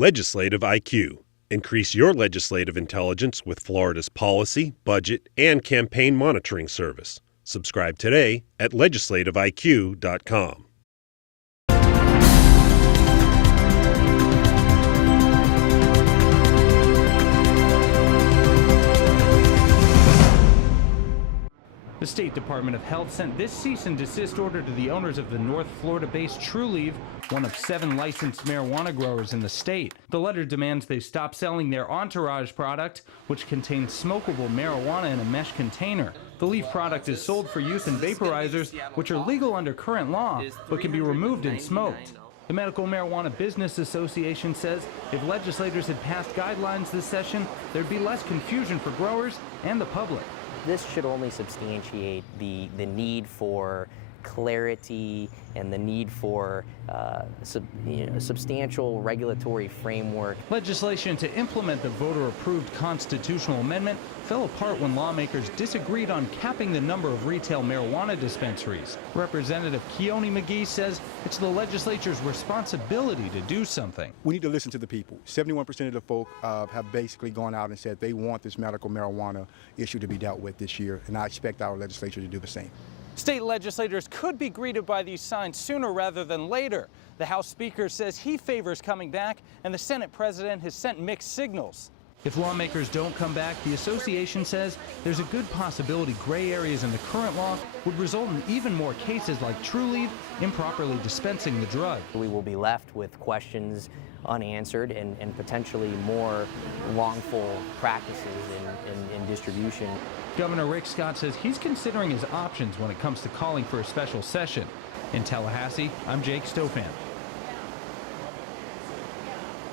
Legislative IQ. Increase your legislative intelligence with Florida's policy, budget, and campaign monitoring service. Subscribe today at legislativeiq.com. The State Department of Health sent this cease and desist order to the owners of the North Florida-based Trulieve, one of 7 licensed marijuana growers in the state. The letter demands they stop selling their Entourage product, which contains smokable marijuana in a mesh container. The leaf product is sold for use in vaporizers, which are legal under current law, but can be removed and smoked. The Medical Marijuana Business Association says if legislators had passed guidelines this session, there'd be less confusion for growers and the public. This should only substantiate the need for clarity and the need for substantial regulatory framework. Legislation to implement the voter-approved constitutional amendment fell apart when lawmakers disagreed on capping the number of retail marijuana dispensaries. Representative Keone McGee says it's the legislature's responsibility to do something. We need to listen to the people. 71% of the folk have basically gone out and said they want this medical marijuana issue to be dealt with this year, and I expect our legislature to do the same. State legislators could be greeted by these signs sooner rather than later. The House Speaker says he favors coming back, and the Senate President has sent mixed signals. If lawmakers don't come back, the association says there's a good possibility gray areas in the current law would result in even more cases like Trulieve improperly dispensing the drug. We will be left with questions unanswered and potentially more wrongful practices in distribution. Governor Rick Scott says he's considering his options when it comes to calling for a special session. In Tallahassee, I'm Jake Stofan.